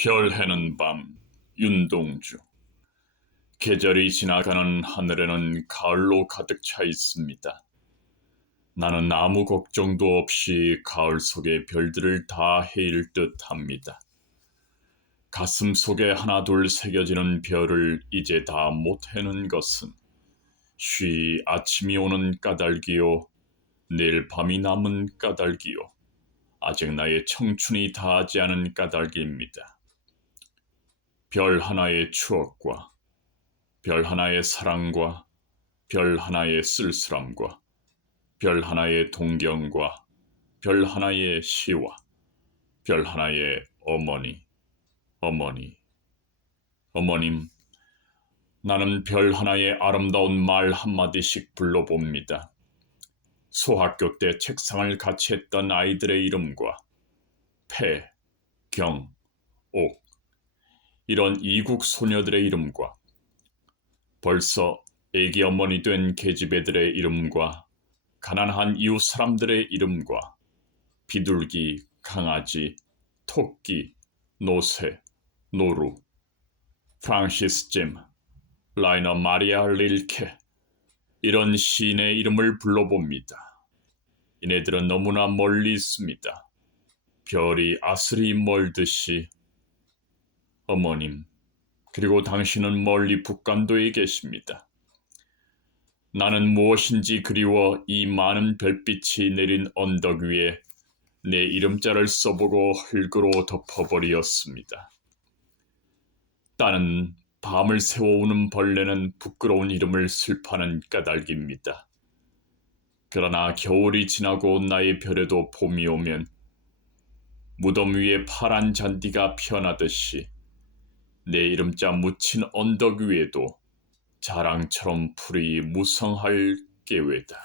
별 해는 밤 윤동주 계절이 지나가는 하늘에는 가을로 가득 차 있습니다. 나는 아무 걱정도 없이 가을 속의 별들을 다 헤일 듯 합니다. 가슴 속에 하나둘 새겨지는 별을 이제 다 못 해는 것은 쉬 아침이 오는 까닭이요 내일 밤이 남은 까닭이요 아직 나의 청춘이 다하지 않은 까닭입니다. 별 하나의 추억과 별 하나의 사랑과 별 하나의 쓸쓸함과 별 하나의 동경과 별 하나의 시와 별 하나의 어머니, 어머니, 어머님, 나는 별 하나의 아름다운 말 한마디씩 불러봅니다. 소학교 때 책상을 같이 했던 아이들의 이름과 폐, 경, 옥, 이런 이국 소녀들의 이름과 벌써 애기 어머니 된 계집애들의 이름과 가난한 이웃 사람들의 이름과 비둘기, 강아지, 토끼, 노새, 노루, 프랑시스 잼, 라이너 마리아 릴케 이런 시인의 이름을 불러봅니다. 이네들은 너무나 멀리 있습니다. 별이 아스리 멀듯이 어머님, 그리고 당신은 멀리 북간도에 계십니다. 나는 무엇인지 그리워 이 많은 별빛이 내린 언덕 위에 내 이름자를 써보고 흙으로 덮어버리었습니다. 딸은 밤을 새워오는 벌레는 부끄러운 이름을 슬퍼하는 까닭입니다. 그러나 겨울이 지나고 나의 별에도 봄이 오면 무덤 위에 파란 잔디가 피어나듯이 내 이름자 묻힌 언덕 위에도 자랑처럼 풀이 무성할 계외다.